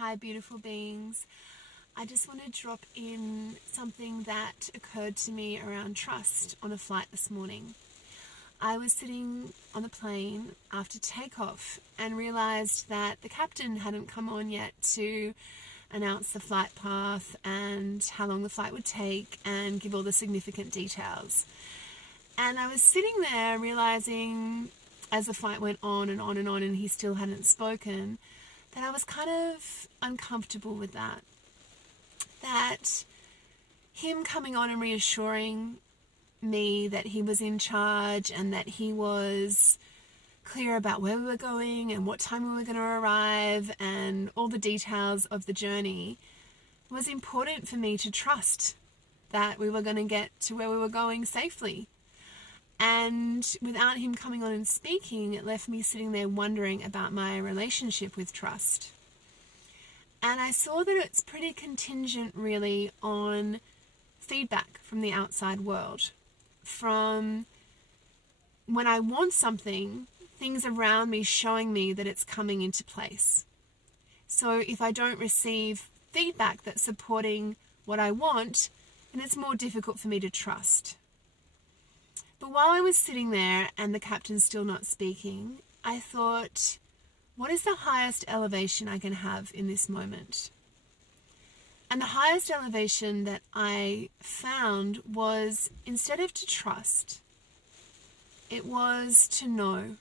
Hi, beautiful beings. I just want to drop in something that occurred to me around trust on a flight this morning. I was sitting on the plane after takeoff and realized that the captain hadn't come on yet to announce the flight path and how long the flight would take and give all the significant details. And I was sitting there realizing, as the flight went on and on and on and he still hadn't spoken, that I was kind of uncomfortable with that. That him coming on and reassuring me that he was in charge and that he was clear about where we were going and what time we were going to arrive and all the details of the journey was important for me to trust that we were going to get to where we were going safely. And without him coming on and speaking, it left me sitting there wondering about my relationship with trust. And I saw that it's pretty contingent really on feedback from the outside world. From when I want something, things around me showing me that it's coming into place. So if I don't receive feedback that's supporting what I want, then it's more difficult for me to trust. But while I was sitting there and the captain's still not speaking, I thought, what is the highest elevation I can have in this moment? And the highest elevation that I found was, instead of to trust, it was to know.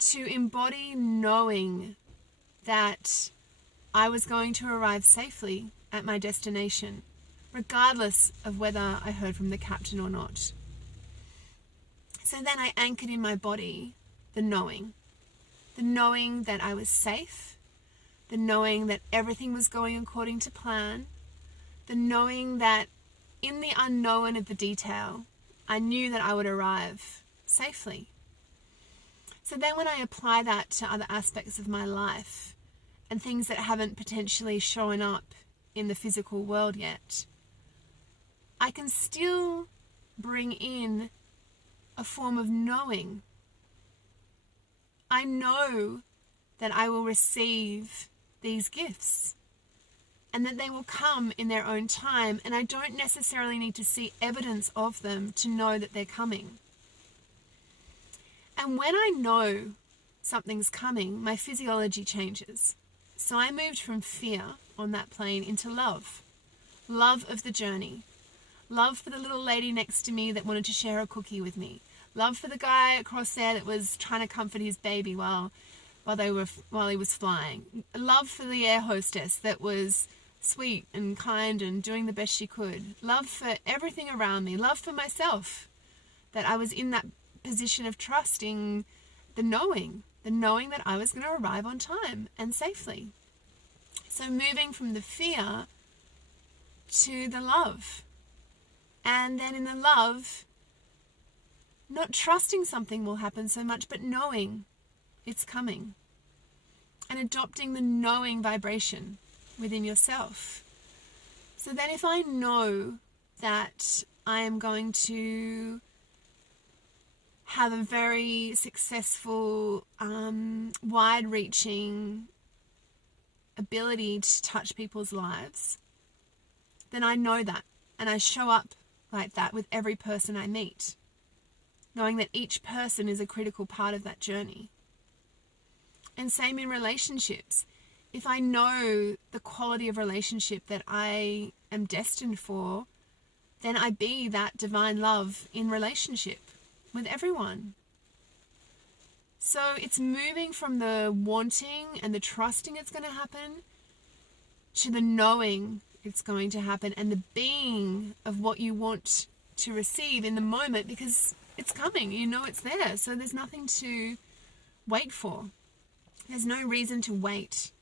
To embody knowing that I was going to arrive safely at my destination, regardless of whether I heard from the captain or not. So then I anchored in my body the knowing that I was safe, the knowing that everything was going according to plan, the knowing that in the unknown of the detail, I knew that I would arrive safely. So then when I apply that to other aspects of my life and things that haven't potentially shown up in the physical world yet, I can still bring in a form of knowing. I know that I will receive these gifts and that they will come in their own time, and I don't necessarily need to see evidence of them to know that they're coming. And when I know something's coming, my physiology changes. So I moved from fear on that plane into love. Love of the journey. Love for the little lady next to me that wanted to share a cookie with me. Love for the guy across there that was trying to comfort his baby while he was flying. Love for the air hostess that was sweet and kind and doing the best she could. Love for everything around me. Love for myself, that I was in that position of trusting the knowing that I was going to arrive on time and safely. So moving from the fear to the love. And then in the love, not trusting something will happen so much, but knowing it's coming. And adopting the knowing vibration within yourself. So then if I know that I am going to have a very successful, wide-reaching ability to touch people's lives, then I know that. And I show up like that with every person I meet, knowing that each person is a critical part of that journey. And same in relationships. If I know the quality of relationship that I am destined for, then I be that divine love in relationship with everyone. So it's moving from the wanting and the trusting it's going to happen to the knowing it's going to happen and the being of what you want to receive in the moment, because it's coming, you know it's there. So there's nothing to wait for. There's no reason to wait.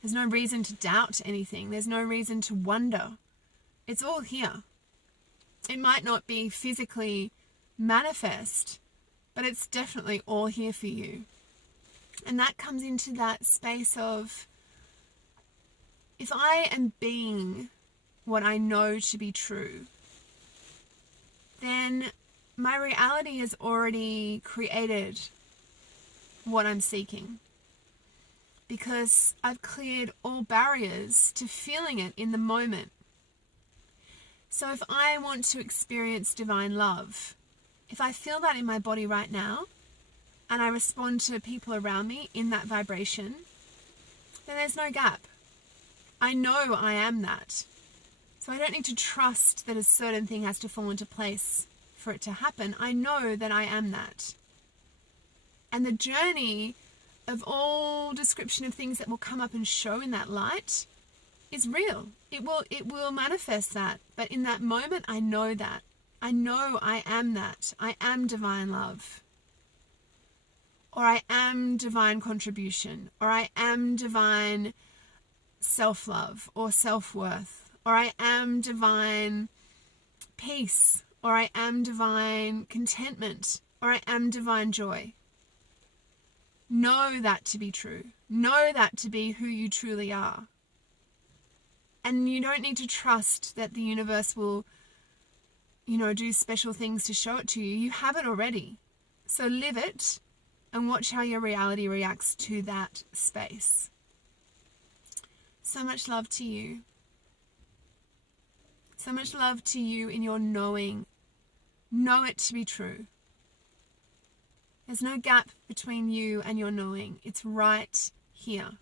There's no reason to doubt anything. There's no reason to wonder. It's all here. It might not be physically manifest, but it's definitely all here for you. And that comes into that space of, if I am being what I know to be true, then my reality has already created what I'm seeking. because I've cleared all barriers to feeling it in the moment. So if I want to experience divine love, if I feel that in my body right now, and I respond to people around me in that vibration, then there's no gap. I know I am that. So I don't need to trust that a certain thing has to fall into place for it to happen. I know that I am that. And the journey of all description of things that will come up and show in that light is real. It will manifest that. But in that moment, I know that. I know I am that. I am divine love. Or I am divine contribution. Or I am divine self-love or self-worth. Or I am divine peace. Or I am divine contentment. Or I am divine joy. Know that to be true. Know that to be who you truly are. And you don't need to trust that the universe will, do special things to show it to you. You have it already. So live it and watch how your reality reacts to that space. So much love to you. So much love to you in your knowing. Know it to be true. There's no gap between you and your knowing. It's right here.